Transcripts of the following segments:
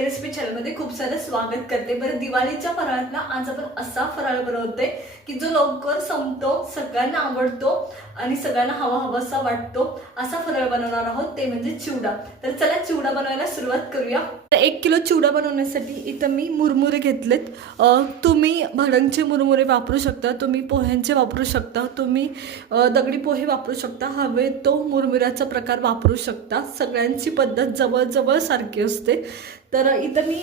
कोमल नांगणे चॅनलमध्ये खूप सारं स्वागत करते. बरं दिवाळीच्या फराळातला आज आपण असा फराळ बनवतोय की जो लवकर संपतो सगळ्यांना आवडतो आणि सगळ्यांना हवा हवासा वाटतो. असा फराळ बनवणार आहोत. ते म्हणजे चिवडा. तर चला चिवडा बनवायला सुरुवात करूया. तर एक किलो चिवडा बनवण्यासाठी इथं मी मुरमुरे घेतलेत. तुम्ही भडंगचे मुरमुरे वापरू शकता तुम्ही पोह्यांचे वापरू शकता तुम्ही दगडी पोहे वापरू शकता हवे तो मुरमुऱ्याचा प्रकार वापरू शकता. सगळ्यांची पद्धत जवळजवळ सारखी असते. तर इथं मी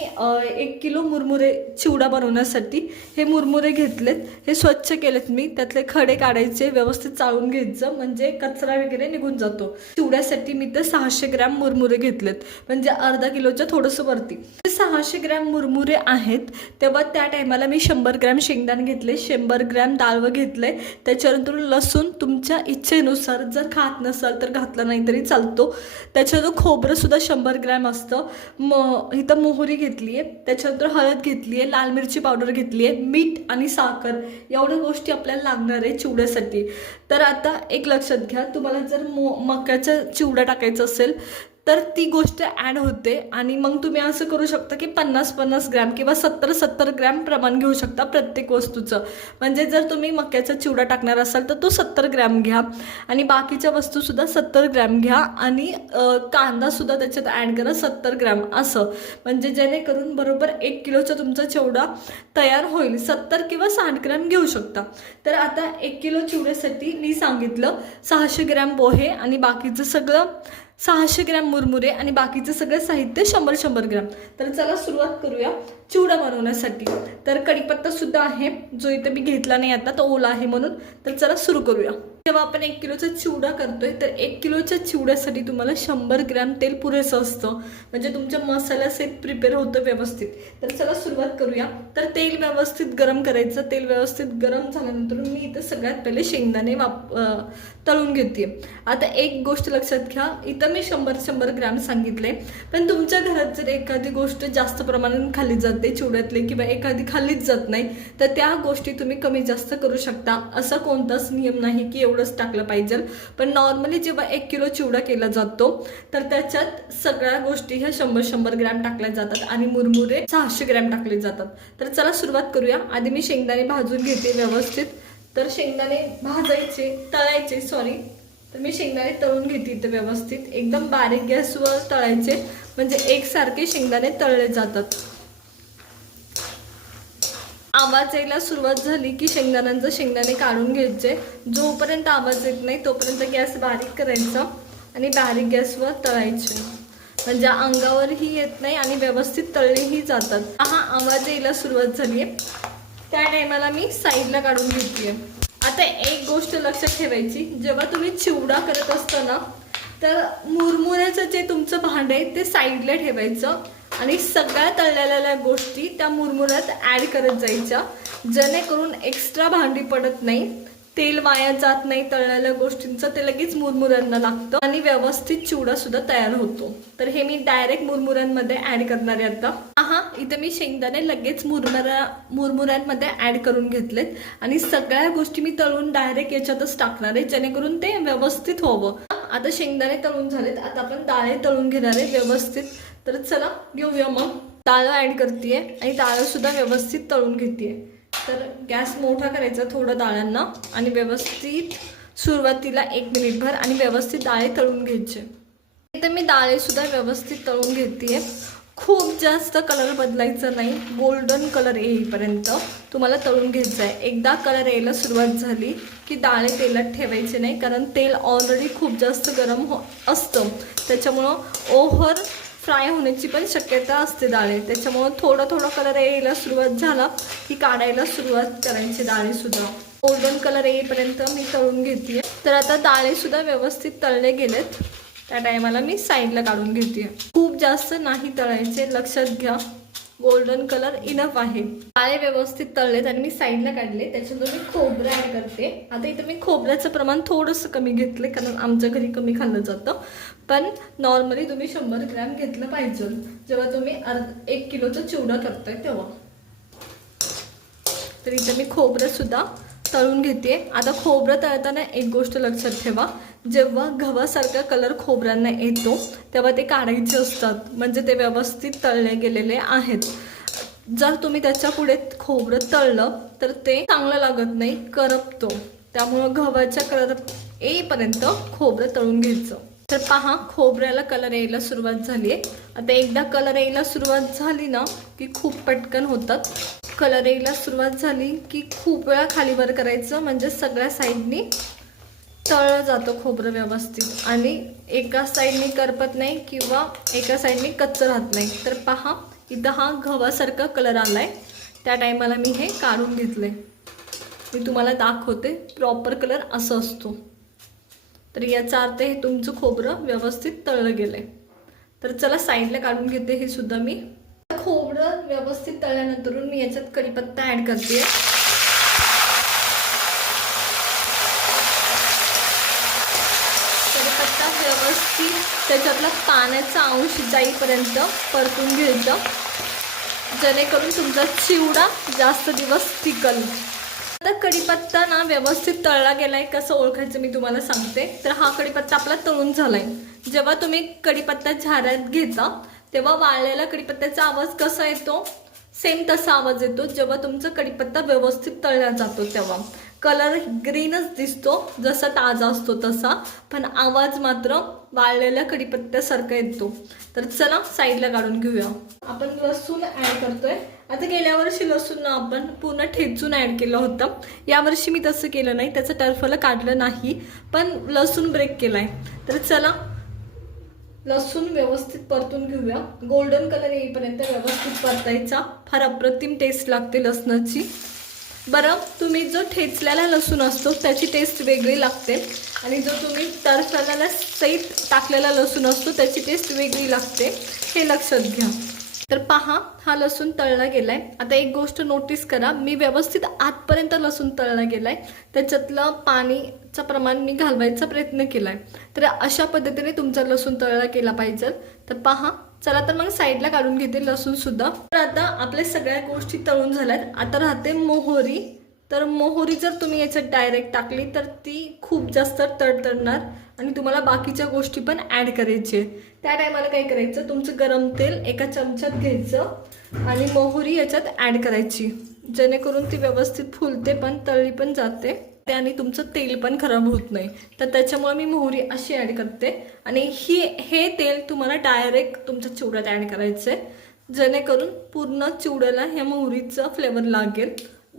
एक किलो मुरमुरे चिवडा बनवण्यासाठी हे मुरमुरे घेतलेत. हे स्वच्छ केलेत मी. त्यातले खडे काढायचे व्यवस्थित चाळून घ्यायचं म्हणजे कचरा वगैरे निघून जातो. चिवड्यासाठी मी तर सहाशे ग्रॅम मुरमुरे घेतलेत. म्हणजे अर्धा किलोच्या थोडंसं वरती. ते सहाशे ग्रॅम मुरमुरे आहेत. तेव्हा त्या टायमाला मी शंभर ग्रॅम शेंगदाणे घेतले शंभर ग्रॅम डाळवं घेतले. त्याच्यानंतर लसूण तुमच्या इच्छेनुसार जर खात नसाल तर घातलं नाही तरी चालतो. त्याच्यानंतर खोबरंसुद्धा शंभर ग्रॅम असतं. म इथं मोहरी घेतली आहे त्याच्यानंतर हळद घेतली आहे लाल मिरची पावडर घेतली आहे मीठ आणि साखर एवढ्या गोष्टी आपल्याला लागणार आहे चिवड्यासाठी. तर आता एक लक्षात घ्या तुम्हाला जर मो मक्याचा चिवडा टाकायचा असेल तर ती गोष्ट ॲड होते आणि मग तुम्ही असं करू शकता की पन्नास पन्नास ग्रॅम किंवा सत्तर सत्तर ग्रॅम प्रमाण घेऊ शकता प्रत्येक वस्तूचं. म्हणजे जर तुम्ही मक्याचा चिवडा टाकणार असाल तर तो सत्तर ग्रॅम घ्या आणि बाकीच्या वस्तूसुद्धा सत्तर ग्रॅम घ्या आणि कांदासुद्धा त्याच्यात ॲड करा सत्तर ग्रॅम असं. म्हणजे जेणेकरून बरोबर एक किलोचा तुमचा चिवडा तयार होईल. सत्तर किंवा साठ ग्रॅम घेऊ शकता. तर आता एक किलो चिवड्यासाठी मी सांगितलं सहाशे ग्रॅम पोहे आणि बाकीचं सगळं सहाशे ग्रॅम मुरमुरे आणि बाकीचं सगळं साहित्य शंभर शंभर ग्रॅम. तर चला सुरुवात करूया चिवडा बनवण्यासाठी. तर कडीपत्तासुद्धा आहे जो इथे मी घेतला नाही आता तो ओला आहे म्हणून. तर चला सुरू करूया. जेव्हा आपण एक किलोचा चिवडा करतोय तर एक किलोच्या चिवड्यासाठी तुम्हाला शंभर ग्रॅम तेल पुरेसं असतं. म्हणजे तुमच्या मसाला सेट प्रिपेअर होतं व्यवस्थित. तर चला सुरुवात करूया. तर तेल व्यवस्थित गरम करायचं. तेल व्यवस्थित गरम झाल्यानंतर मी इथं सगळ्यात पहिले शेंगदाणे वाप तळून घेते. आता एक गोष्ट लक्षात घ्या. इथं मी शंभर शंभर ग्रॅम सांगितले पण तुमच्या घरात जर एखादी गोष्ट जास्त प्रमाणात खाल्ली जाते चिवड्यातले किंवा एखादी खाल्लीच जात नाही तर त्या गोष्टी तुम्ही कमी जास्त करू शकता. असा कोणताच नियम नाही की एवढंच टाकलं पाहिजे. पण नॉर्मली जेव्हा एक किलो चिवडा केला जातो तर त्याच्यात सगळ्या गोष्टी ह्या शंभर शंभर ग्रॅम टाकल्या जातात आणि मुरमुरे सहाशे ग्रॅम टाकले जातात. तर चला सुरुवात करूया. आधी मी शेंगदाणे भाजून घेते व्यवस्थित. तर शेंगदाणे भाजायचे तळायचे सॉरी तर मी शेंगदाणे तळून घेते इथं व्यवस्थित. एकदम बारीक गॅसवर तळायचे. म्हणजे एकसारखे शेंगदाणे तळले जातात. आवाज यायला सुरुवात झाली की शेंगदाण्यांचं शेंगदाणे काढून घ्यायचे. जोपर्यंत आवाज येत नाही तोपर्यंत गॅस बारीक करायचा आणि बारीक गॅसवर तळायचे. म्हणजे अंगावरही येत नाही आणि व्यवस्थित तळलेही जातात. हा आवाज यायला सुरुवात झाली आहे त्या टायमाला मी साईडला काढून घेतली आता एक गोष्ट लक्षात ठेवायची. जेव्हा तुम्ही चिवडा करत असताना तर मुरमुऱ्याचं जे तुमचं भांड आहे ते साईडला ठेवायचं आणि सगळ्या तळलेल्या गोष्टी त्या मुरमुऱ्यात ॲड करत जायच्या. जेणेकरून एक्स्ट्रा भांडी पडत नाही. तेल वाया जात नाही तळलेल्या गोष्टींचं ते लगेच मुरमुऱ्यांना लागतं आणि व्यवस्थित चिवडा सुद्धा तयार होतो. तर हे मी डायरेक्ट मुरमुऱ्यांमध्ये ऍड करणार आहे आता. हा इथे मी शेंगदाणे लगेच मुरमुऱ्या मुरमुऱ्यांमध्ये ऍड करून घेतलेत. आणि सगळ्या गोष्टी मी तळून डायरेक्ट याच्यातच टाकणार आहे जेणेकरून ते व्यवस्थित व्हावं. आता शेंगदाणे तळून झालेत. आता आपण डाळे तळून घेणार आहे व्यवस्थित. तर चला घेऊया मग. डाळ ऍड करते आणि डाळं सुद्धा व्यवस्थित तळून घेते तर गॅस मोठा करायचा थोडं डाळ्यांना आणि व्यवस्थित सुरुवातीला एक मिनिटभर आणि व्यवस्थित डाळे तळून घ्यायचे. इथे मी डाळेसुद्धा व्यवस्थित तळून घेते खूप जास्त कलर बदलायचा नाही. गोल्डन कलर येईपर्यंत तुम्हाला तळून घ्यायचं आहे. एकदा कलर यायला सुरुवात झाली की डाळे तेलात ठेवायचे नाही कारण तेल ऑलरेडी खूप जास्त गरम हो असतं. त्याच्यामुळं ओव्हर फ्राय होण्याची पण शक्यता असते डाळे. त्याच्यामुळं थोडं थोडं कलर यायला सुरुवात झाला की काढायला सुरुवात करायची डाळीसुद्धा गोल्डन कलर येईपर्यंत मी तळून घेते तर आता डाळेसुद्धा व्यवस्थित तळले गेलेत. त्या टायमाला मी साईडला काढून घेते खूप जास्त नाही तळायचे लक्षात घ्या. गोल्डन कलर इनफ आहे. डाळे व्यवस्थित तळलेत आणि मी साईडला काढले. त्याच्यानंतर मी खोबरं ॲड करते. आता इथं मी खोबऱ्याचं प्रमाण थोडंसं कमी घेतलं कारण आमच्या घरी कमी खाल्लं जातं. पण नॉर्मली तुम्ही शंभर ग्रॅम घेतलं पाहिजे. जेव्हा तुम्ही अर्ध एक किलोचा चिवडा करताय तेव्हा. तर इथं मी खोबरं सुद्धा तळून घेते. आता खोबरं तळताना एक गोष्ट लक्षात ठेवा. जेव्हा गव्हासारखा कलर खोबऱ्यांना येतो तेव्हा ते काढायचे असतात. म्हणजे ते व्यवस्थित तळले गेलेले आहेत. जर तुम्ही त्याच्या पुढे खोबरं तळलं तर ते चांगलं लागत नाही करपतो. त्यामुळं गव्हाच्या कलर येईपर्यंत खोबरं तळून घ्यायचं. तर पहा खोबऱ्याला कलर यायला सुरुवात झाली आहे आता एकदा कलर यायला सुरुवात झाली ना की खूप पटकन होतात. कलर यायला सुरुवात झाली की खूप वेळा खालीवर करायचं म्हणजे सगळ्या साईडनी तळलं जातं खोबरं व्यवस्थित. आणि एका साईडनी करपत नाही किंवा एका साईडनी कच्चं राहत नाही. तर पहा इथं हा गव्हासारखा कलर आला आहे त्या टायमाला मी हे काढून घेतले मी तुम्हाला दाखवते प्रॉपर कलर असं असतो. तर याचा अर्थ हे तुमचं खोबरं व्यवस्थित तळलं गेलंय. तर चला साईडला काढून घेते हे सुद्धा मी. खोबरं व्यवस्थित तळल्यानंतर मी याच्यात कढीपत्ता ऍड करते. कढीपत्ता व्यवस्थित त्याच्यातला पाण्याचा अंश जाईपर्यंत परतून घ्यायचं. जेणेकरून तुमचा चिवडा जास्त दिवस टिकल. आता कढीपत्ता ना व्यवस्थित तळला गेलाय कसं ओळखायचं मी तुम्हाला सांगते. तर हा कढीपत्ता आपला तळून झालाय. जेव्हा तुम्ही कढीपत्ता झाऱ्यात घेता तेव्हा वाळलेला कढीपत्त्याचा आवाज कसा येतो? सेम तसा आवाज येतो. जेव्हा तुमचा कढीपत्ता व्यवस्थित तळला जातो तेव्हा. कलर ग्रीनच दिसतो जसा ताजा असतो तसा पण आवाज मात्र वाळलेल्या कढीपत्त्यासारखा येतो. तर चला साईडला काढून घेऊया. आपण लसूण ऍड करतोय. आता गेल्या वर्षी लसूण आपण पूर्ण ठेचून ॲड केलं होतं. यावर्षी मी तसं केलं नाही. त्याचं टर्फलं काढलं नाही. पण लसूण ब्रेक केला आहे तर चला लसूण व्यवस्थित परतून घेऊया. गोल्डन कलर येईपर्यंत व्यवस्थित परतायचा. फार अप्रतिम टेस्ट लागते लसणाची. बरं तुम्ही जो ठेचलेला लसूण असतो त्याची टेस्ट वेगळी लागते. आणि जो तुम्ही तरफल्याला सैत टाकलेला लसूण असतो त्याची टेस्ट वेगळी लागते. हे लक्षात घ्या. तर पहा हा लसूण तळला गेलाय. आता एक गोष्ट नोटीस करा मी व्यवस्थित आतपर्यंत लसूण तळला गेलाय. त्याच्यातलं पाणीचं प्रमाण मी घालवायचा प्रयत्न केलाय. तर अशा पद्धतीने तुमचा लसूण तळला केला पाहिजे. तर पहा चला तर मग साईडला काढून घेते लसूण सुद्धा. तर आता आपल्या सगळ्या गोष्टी तळून झाल्यात. आता राहते मोहरी. तर मोहरी जर तुम्ही याच्यात डायरेक्ट टाकली तर ती खूप जास्त तडतडणार आणि तुम्हाला बाकीच्या गोष्टी पण ॲड करायचे त्या टायमाला काय करायचं? तुमचं गरम तेल एका चमच्यात घ्यायचं आणि मोहरी याच्यात ॲड करायची. जेणेकरून ती व्यवस्थित फुलते पण तळली पण जाते. ते आणि तुमचं तेल पण खराब होत नाही. तर त्याच्यामुळे मी मोहरी अशी ॲड करते. आणि ही हे तेल तुम्हाला डायरेक्ट तुमच्या चिवड्यात ॲड करायचं आहे जेणेकरून पूर्ण चिवड्याला ह्या मोहरीचं फ्लेवर लागेल.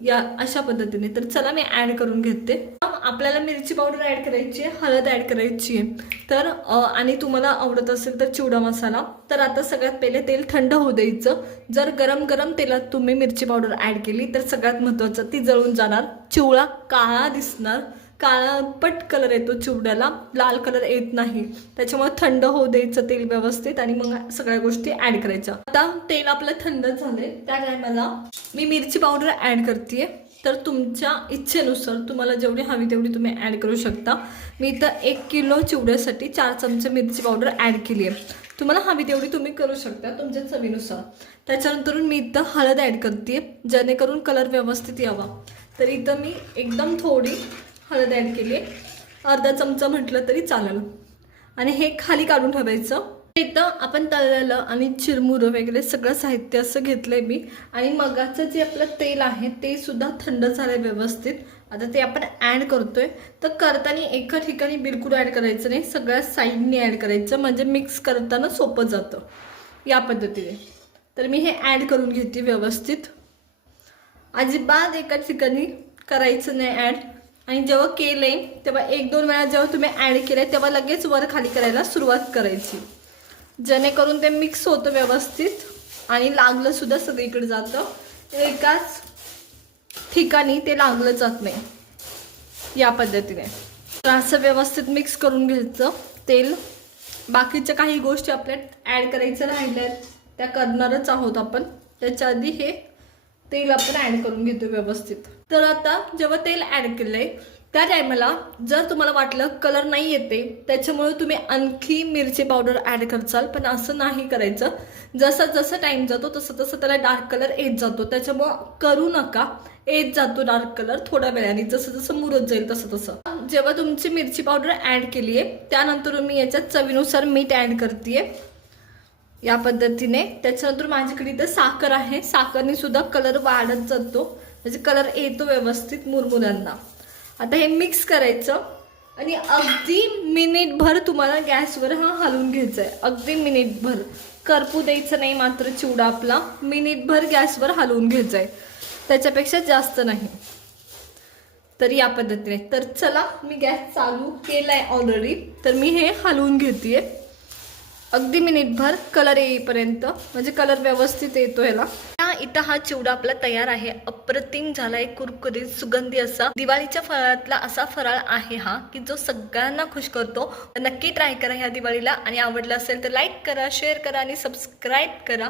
या अशा पद्धतीने. तर चला मी ॲड करून घेते. आपल्याला मिरची पावडर ॲड करायची आहे हळद ॲड करायची आहे. तर आणि तुम्हाला आवडत असेल तर चिवडा मसाला. तर आता सगळ्यात पहिले तेल थंड होऊ द्यायचं. जर गरम गरम तेलात तुम्ही मिरची पावडर ॲड केली तर सगळ्यात महत्त्वाचं ती जळून जाणार. चिवडा काळा दिसणार. काळापट कलर येतो चिवड्याला लाल कलर येत नाही. त्याच्यामुळे थंड होऊ द्यायचं तेल व्यवस्थित आणि मग सगळ्या गोष्टी ऍड करायच्या. आता तेल आपलं थंड झाले त्या टायमाला मी मिरची पावडर ऍड करते तर तुमच्या इच्छेनुसार तुम्हाला जेवढी हवी तेवढी तुम्ही ॲड करू शकता. मी इथं एक किलो चिवड्यासाठी चार चमचे मिरची पावडर ॲड केली आहे तुम्हाला हवी तेवढी तुम्ही करू शकता तुमच्या चवीनुसार. त्याच्यानंतर मी इथं हळद ॲड करते जेणेकरून कलर व्यवस्थित यावा. तर इथं मी एकदम थोडी हळद ॲड केली आहे. अर्धा चमचा म्हटलं तरी चालेल. आणि हे खाली काढून ठेवायचं. इथं आपण तळलेलं आणि चिरमुरं वगैरे सगळं साहित्य असं घेतलंय मी. आणि मगाचं जे आपलं तेल आहे ते सुद्धा थंड झालंय व्यवस्थित. आता ते आपण ॲड करतोय. तर करताना एका ठिकाणी बिलकुल ॲड करायचं नाही. सगळ्या साईडनी ॲड करायचं. म्हणजे मिक्स करताना सोपं जातं या पद्धतीने. तर मी हे ॲड करून घेते व्यवस्थित. अजिबात एका ठिकाणी करायचं नाही ॲड आणि जेव्हा केले तेव्हा एक दोन वेळा जेव्हा तुम्ही ॲड केले तेव्हा लगेच वर खाली करायला सुरुवात करायची. जेणेकरून ते मिक्स होतं व्यवस्थित आणि लागलं सुद्धा सगळीकडे जातं. एकाच ठिकाणी ते लागलं जात नाही. या पद्धतीने. तर असं व्यवस्थित मिक्स करून घ्यायचं तेल. बाकीच्या काही गोष्टी आपल्या ॲड करायच्या राहिल्यात त्या करणारच आहोत आपण. त्याच्या आधी हे तेल आपण ॲड करून घेतो व्यवस्थित. तर आता जेव्हा तेल ॲड केलंय त्या टायमाला जर तुम्हाला वाटलं कलर नाही येते त्याच्यामुळे तुम्ही आणखी मिरची पावडर ॲड करचाल. पण असं नाही करायचं. जसं जसं टाईम जातो तसं तसं त्याला डार्क कलर येत जातो. त्याच्यामुळं करू नका. येत जातो डार्क कलर थोड्या वेळाने. जसं जसं मुरत जाईल तसं तसं जेव्हा तुमची मिरची पावडर ॲड केली आहे त्यानंतर मी याच्यात चवीनुसार मीठ ॲड करते या पद्धतीने. त्याच्यानंतर माझ्याकडे इथं साखर आहे. साखरने सुद्धा कलर वाढत जातो. म्हणजे कलर येतो व्यवस्थित मुरमुऱ्यांना. आता हे मिक्स करायचं. आणि अगदी मिनिटभर तुम्हाला गॅसवर हा हलवून घ्यायचा आहे अगदी मिनिटभर करपू द्यायचं नाही मात्र चिवडा आपला. मिनिटभर गॅसवर हलवून घ्यायचा आहे त्याच्यापेक्षा जास्त नाही. तर या पद्धतीने. तर चला मी गॅस चालू केलाय ऑलरेडी तर मी हे हलवून घेते अगदी मिनिटभर कलर येईपर्यंत. म्हणजे कलर व्यवस्थित येतो ह्याला. इथं हा चिवडा आपला तयार आहे. अप्रतिम झाला एक कुरकुरीत सुगंधी असा. दिवाळीच्या फळातला असा फराळ आहे हा की जो सगळ्यांना खुश करतो. नक्की ट्राय करा ह्या दिवाळीला. आणि आवडला असेल तर लाईक करा शेअर करा आणि सबस्क्राईब करा.